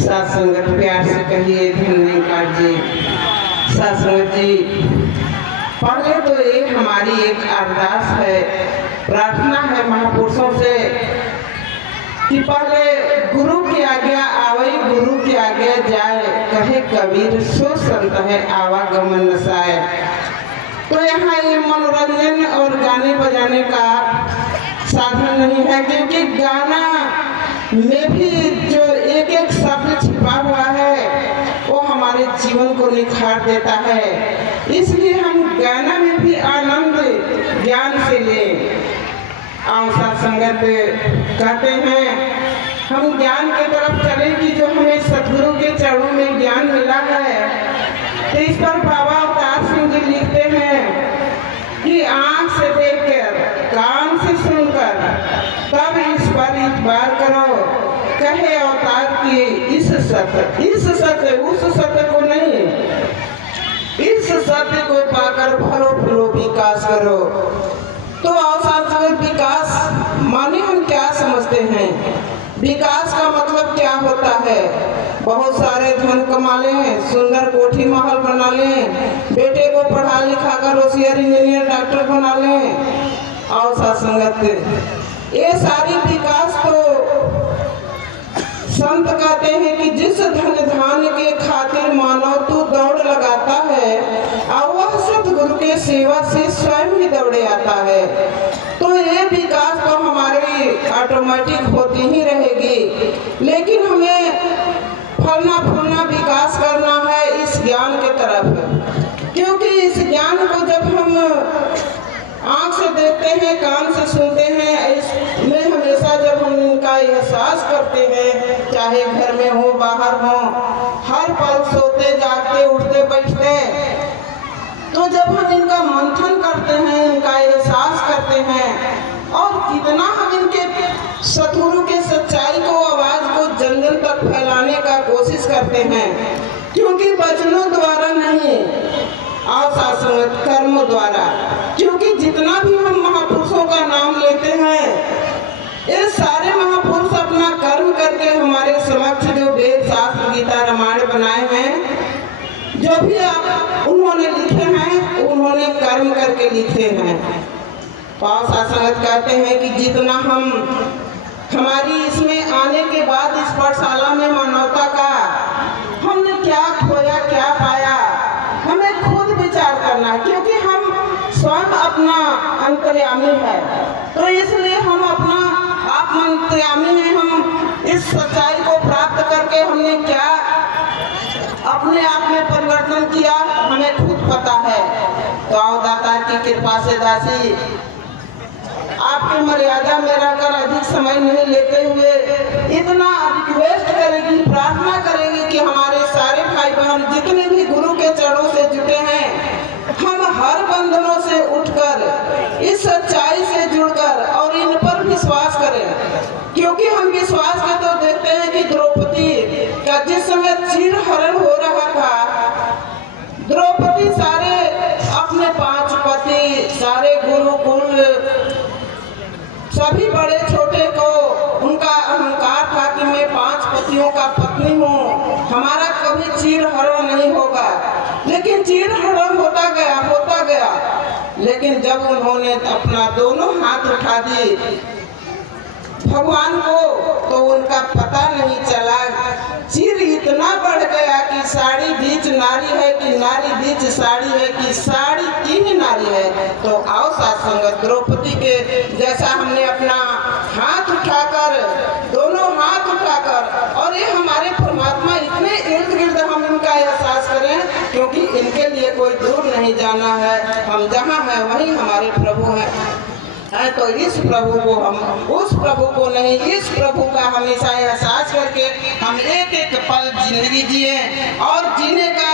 साथ संगत प्यार से कहिए धन्यकार जी। साथ संगत जी, पहले तो ये हमारी एक अरदास है, प्रार्थना है महापुरुषों से कि पहले गुरु की आज्ञा आवई गुरु की आज्ञा जाए, कहे कबीर सो संत है आवागमन नसाए। तो यहाँ ये मनोरंजन और गाने बजाने का साधन नहीं है, क्योंकि गाना में भी जो एक एक शब्द छिपा हुआ है वो हमारे जीवन को निखार देता है। इसलिए हम गाना में भी आनंद ज्ञान से लें। आओ साथ संगत कहते हैं हम ज्ञान की तरफ चलें कि जो हमें सतगुरु के चरणों में ज्ञान मिला है। तो इस पर बाबा अवतार सिंह जी लिखते हैं कि आँख से देखकर कान से सुनकर तब इस पर इतबार करो, कहे अवतार की इस सत्य उस सत्य को नहीं, इस सत्य को पाकर फलो फूलो विकास करो। तो अवसाद विकास माने हम क्या समझते हैं? विकास का मतलब क्या होता है? बहुत सारे धन कमा लें, सुंदर कोठी महल बना लें, बेटे को पढ़ा लिखा कर होशियार इंजीनियर डॉक्टर बना लें। और साथ संगत ये सारी विकास तो संत कहते हैं कि जिस धन धान्य के खातिर मानव तू दौड़ लगाता है और वह सतगुरु के सेवा से स्वयं ही दौड़े आता है। तो ये विकास तो हमारी ऑटोमेटिक होती ही रहेगी, लेकिन हमें फलना फूलना विकास करना है इस ज्ञान के तरफ। क्योंकि इस ज्ञान को जब हम आँख से देखते हैं, कान से सुनते हैं, इसमें हमेशा जब हम इनका एहसास करते हैं, चाहे घर में हो बाहर हो, हर पल सोते जागते उठते बैठते, तो जब हम इनका मंथन करते हैं, इनका एहसास करते हैं और कितना हम इनके सतगुरु के सच्चाई को आवाज को जन जन तक फैलाने का कोशिश करते हैं। क्योंकि वचनों द्वारा नहीं और शासन कर्म द्वारा। क्योंकि जितना भी हम महापुरुषों का नाम लेते हैं, ये सारे महापुरुष अपना कर्म करके हमारे समक्ष जो वेद शास्त्र गीता रामायण बनाए हैं, जो भी उन्होंने लिखे हैं उन्होंने कर्म करके लिखे हैं। पाव शासनत कहते हैं कि जितना हमारी इसमें आने के बाद इस पाठशाला में मानवता का हमने क्या खोया क्या पाया, हमें खुद विचार करना है। क्योंकि हम स्वयं अपना अंतर्यामी है, तो इसलिए हम अपना आप अंतर्यामी हैं। हम इस सच्चाई को प्राप्त करके हमने क्या अपने आप में परिवर्तन किया हमें खुद पता है। तो आओ दाता की कृपा से दासी आपकी मर्यादा में रहकर अधिक समय नहीं लेते हुए इतना रिक्वेस्ट करेगी, प्रार्थना करेगी कि हमारे सारे भाई बहन जितने भी गुरु के चरणों से जुटे हैं, हम हर बंधनों से उठकर इस सच्चाई से जुड़कर और इन पर विश्वास करें। क्योंकि हम विश्वास के तो देखते हैं कि द्रौपदी का जिस समय चीर हरण हो रहा था, द्रौपदी सारे अपने 5 पति, सारे गुरुकुल, सभी बड़े छोटे को उनका अहंकार था कि मैं 5 पतियों का पत्नी हूँ, हमारा कभी चीर हरण नहीं होगा। लेकिन चीर हरण होता गया। लेकिन जब उन्होंने अपना दोनों हाथ उठा दिए भगवान को, तो उनका पता नहीं चला। चीर इतना बढ़ गया कि साड़ी बीच नारी है कि नारी बीच साड़ी है कि साड़ी की ही नारी है। तो आओ साथ संगत द्रौपदी के जैसा हमने अपना हाथ उठाकर, दोनों हाथ उठाकर, और ये हमारे परमात्मा इतने इर्द गिर्द हम इनका एहसास करें। क्योंकि इनके लिए कोई दूर नहीं जाना है, हम जहाँ हैं वहीं हमारे प्रभु हैं। तो इस प्रभु को हम उस प्रभु को नहीं, इस प्रभु का हमेशा एहसास करके हम एक एक पल जिंदगी जिए और जीने का